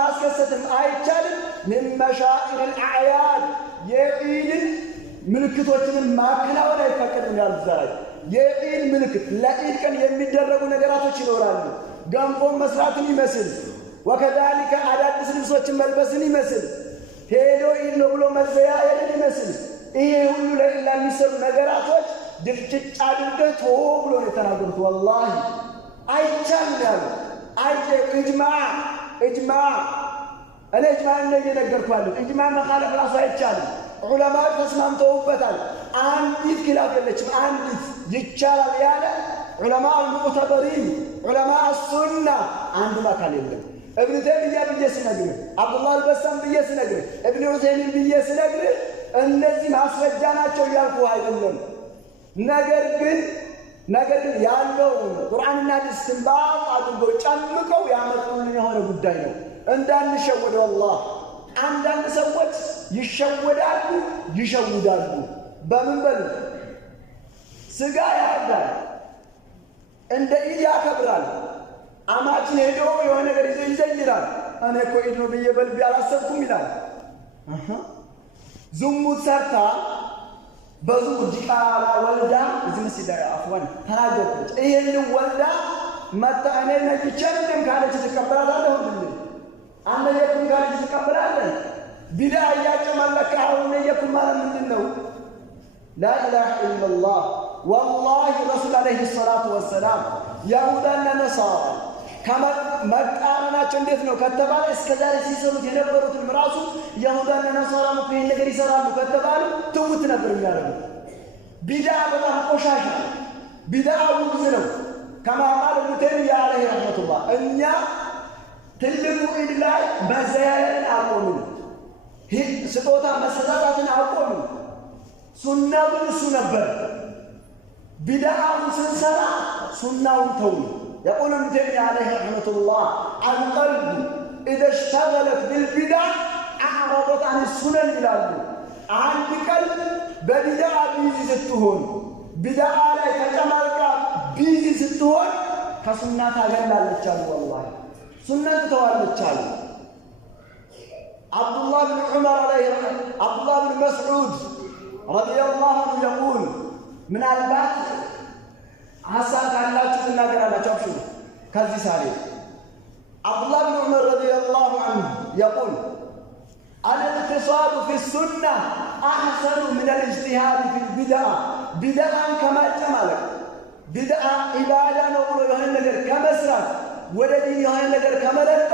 ማስከሰትም አይቻልም من مشاعر الأعياد የዒድ ምልክቶችን ማከናወን አይፈቀድም ያልዛይ የዒድ ምልክት ለዒድ ቀን የሚደረጉ ነገራቶች ይኖራሉ ገንፎ መስራትን ይመስል وكذلك አዳዲስ ልብሶችን መልበስን ይመስል ሄሎ ኢድ ነው ብሎ መዘያየርን ይመስል ይሄ ሁሉ ለኢላ የሚሰሩ ነገራቶች ድፍጭጭ አድርገህ ተው ብሎ ነው የተናገሩት والله አይቻልም ያሉ ኢጅማዕ እኔ ኢጅማዕ ነው የነገርኳለሁ ኢጅማዕ መኻለፍ ራሱ አይቻልም ዑለማው ተስማምተውበታል አንዲት ኺላፍ የለችም አንዲት ይቻላል ያለ ዑለማው المعتبرين ዑለማው السنة አንድ ማካል የለም ابن تيمية بيسنجر عبد الله البسام بيسنجر ابن عثيمين بيسنجر እነዚህ ማስረጃናቸው ያልኩ አይደለም ነገር ግን ያለው ቁርአንና ኢስቲንባጥ አድርገው ጨምቀው ያመጡልን የሆነ ጉዳይ ነው እንዳንሸወደ والله አንዳንድ ሰዎች ይሸወዳሉ በምን በሉ ስጋ ያርዳል እንደ ኢድ ያከብራል አማችን ሄዶ የሆነ ነገር ይዘይራል እኔ እኮ ኢድ ነው በየበልብ ያላሰብኩም ይላል ዝሙት ሰርታ በዝሙት ዲቃላ ወልዳ እዚህ መስጊድ አፍዋን ተናገረች ይሄን ወልዳ መጣ እኔ ነጭቸንም ካለች ተቀበላለሁ እንዴ አንተ የኩም ካለች ተቀበላለህ ቢዳ ያጨመለከ አሁን የኩም ማለት ምንድነው لا اله الا الله والله رسول عليه الصلاه والسلام يهودنا نصارى كما መቃረናቸው እንዴት ነው ከተባለ እስከዛሬ ሲሰሩት የነበሩትን ራሱ ይሁዳና ነሳራ ሙክሪን ነገር ይሰራሉ ከተባለ ትውት ነበር የሚያደርጉት ቢዳ በጣም ቆሻሻ ቢዳ ውግዝ ነው كما قال ابن تيمية عليه رحمة الله እኛ ትልቁ ኢድ ላይ በዘያየን አቆሙ ስጦታ መሰጣጣትን አቆሙ ሱናው እሱ ነበር ቢዳውን ስንሰራ ሱናውን ተው يقول ابن تيمية عليه رحمة الله القلب إذا اشتغلت بالبدع أعرضت عن السنن الى عند قلب بدع بيزي ستهون بدع لا يتجملك بيزي ستهون كسنة تغلى للجال والله سنة توال للجال عبد الله بن عمر عليه عبد الله بن مسعود رضي الله عنه يقول من البات حسن الله تناغر على جابشو كذي ساري عبد الله بن عمر رضي الله عنه يقول الاقتصاد في السنة أحسن من الاجتهاد في البدع بدعا كما جمالك بدعا عبادة نقول يهين نجر كما سرات ودين يهين نجر كما لك